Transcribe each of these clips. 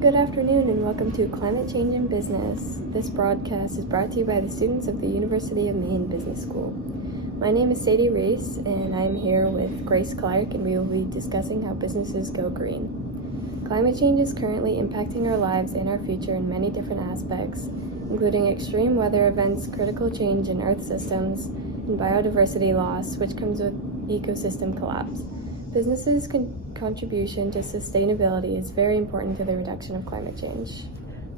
Good afternoon and welcome to Climate Change in Business. This broadcast is brought to you by the students of the University of Maine Business School. My name is Sadie Reese and I am here with Grace Clark and we will be discussing how businesses go green. Climate change is currently impacting our lives and our future in many different aspects, including extreme weather events, critical change in Earth systems, and biodiversity loss, which comes with ecosystem collapse. Businesses' contribution to sustainability is very important to the reduction of climate change.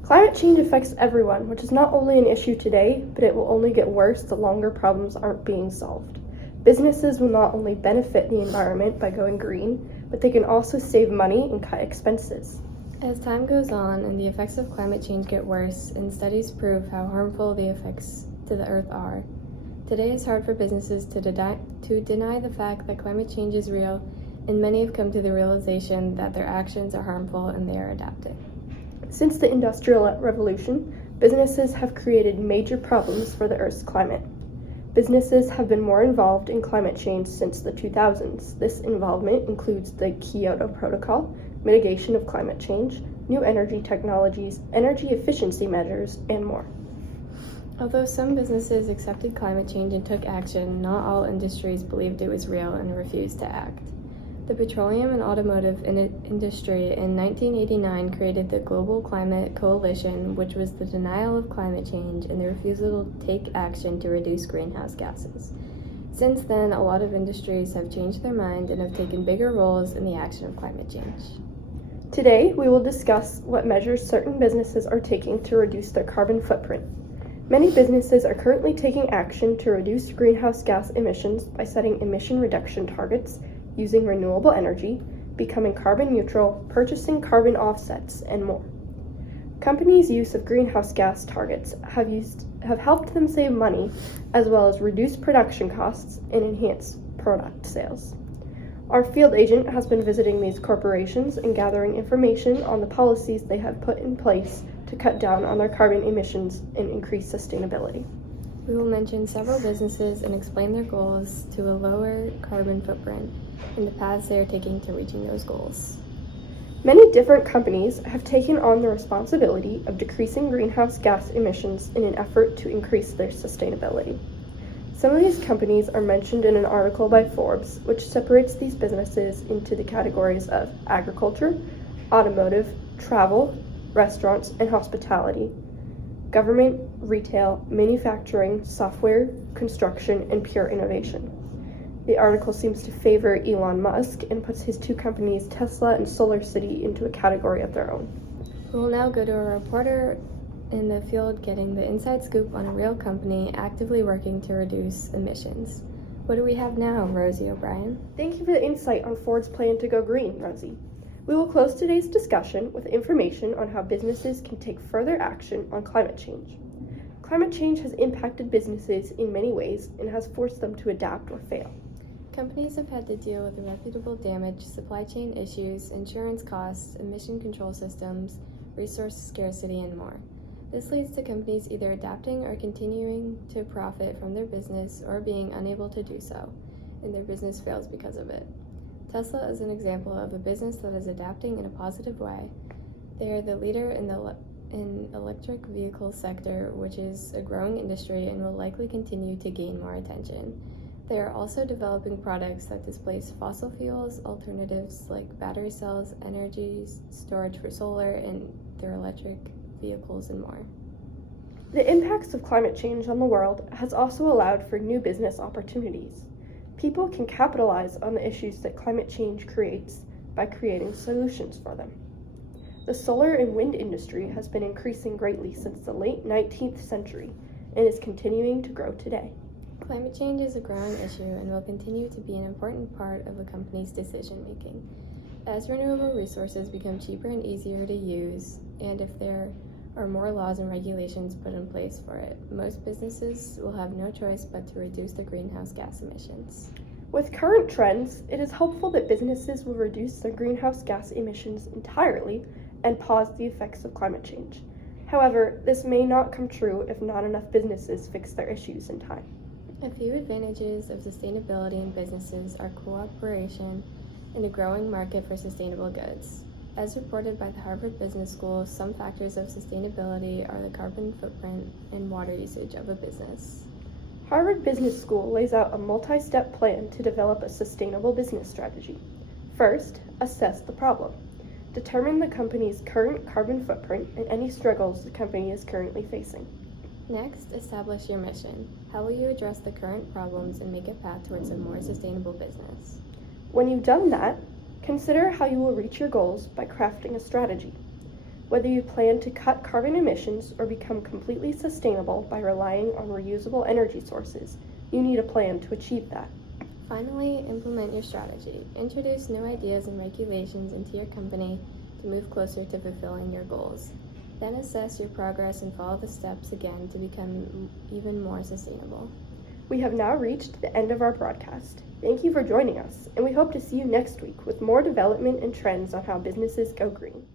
Climate change affects everyone, which is not only an issue today, but it will only get worse the longer problems aren't being solved. Businesses will not only benefit the environment by going green, but they can also save money and cut expenses. As time goes on and the effects of climate change get worse, and studies prove how harmful the effects to the Earth are, today it's hard for businesses to deny the fact that climate change is real, and many have come to the realization that their actions are harmful and they are adapting. Since the Industrial Revolution, businesses have created major problems for the Earth's climate. Businesses have been more involved in climate change since the 2000s. This involvement includes the Kyoto Protocol, mitigation of climate change, new energy technologies, energy efficiency measures, and more. Although some businesses accepted climate change and took action, not all industries believed it was real and refused to act. The petroleum and automotive industry in 1989 created the Global Climate Coalition, which was the denial of climate change and the refusal to take action to reduce greenhouse gases. Since then, a lot of industries have changed their mind and have taken bigger roles in the action of climate change. Today, we will discuss what measures certain businesses are taking to reduce their carbon footprint. Many businesses are currently taking action to reduce greenhouse gas emissions by setting emission reduction targets, using renewable energy, becoming carbon neutral, purchasing carbon offsets, and more. Companies' use of greenhouse gas targets have helped them save money, as well as reduce production costs and enhance product sales. Our field agent has been visiting these corporations and gathering information on the policies they have put in place to cut down on their carbon emissions and increase sustainability. We will mention several businesses and explain their goals to a lower carbon footprint and the paths they are taking to reaching those goals. Many different companies have taken on the responsibility of decreasing greenhouse gas emissions in an effort to increase their sustainability. Some of these companies are mentioned in an article by Forbes, which separates these businesses into the categories of agriculture, automotive, travel, restaurants, and hospitality, government, retail, manufacturing, software, construction, and pure innovation. The article seems to favor Elon Musk and puts his two companies, Tesla and SolarCity, into a category of their own. We will now go to a reporter in the field getting the inside scoop on a real company actively working to reduce emissions. What do we have now, Rosie O'Brien? Thank you for the insight on Ford's plan to go green, Rosie. We will close today's discussion with information on how businesses can take further action on climate change. Climate change has impacted businesses in many ways and has forced them to adapt or fail. Companies have had to deal with reputable damage, supply chain issues, insurance costs, emission control systems, resource scarcity, and more. This leads to companies either adapting or continuing to profit from their business or being unable to do so, and their business fails because of it. Tesla is an example of a business that is adapting in a positive way. They are the leader in the electric vehicle sector, which is a growing industry and will likely continue to gain more attention. They are also developing products that displace fossil fuels, alternatives like battery cells, energy storage for solar, and their electric vehicles and more. The impacts of climate change on the world has also allowed for new business opportunities. People can capitalize on the issues that climate change creates by creating solutions for them. The solar and wind industry has been increasing greatly since the late 19th century and is continuing to grow today. Climate change is a growing issue and will continue to be an important part of a company's decision making. As renewable resources become cheaper and easier to use, and if there are more laws and regulations put in place for it, most businesses will have no choice but to reduce their greenhouse gas emissions. With current trends, it is hopeful that businesses will reduce their greenhouse gas emissions entirely and pause the effects of climate change. However, this may not come true if not enough businesses fix their issues in time. A few advantages of sustainability in businesses are cooperation and a growing market for sustainable goods. As reported by the Harvard Business School, some factors of sustainability are the carbon footprint and water usage of a business. Harvard Business School lays out a multi-step plan to develop a sustainable business strategy. First, assess the problem. Determine the company's current carbon footprint and any struggles the company is currently facing. Next, establish your mission. How will you address the current problems and make a path towards a more sustainable business? When you've done that, consider how you will reach your goals by crafting a strategy. Whether you plan to cut carbon emissions or become completely sustainable by relying on reusable energy sources, you need a plan to achieve that. Finally, implement your strategy. Introduce new ideas and regulations into your company to move closer to fulfilling your goals. Then assess your progress and follow the steps again to become even more sustainable. We have now reached the end of our broadcast. Thank you for joining us, and we hope to see you next week with more development and trends on how businesses go green.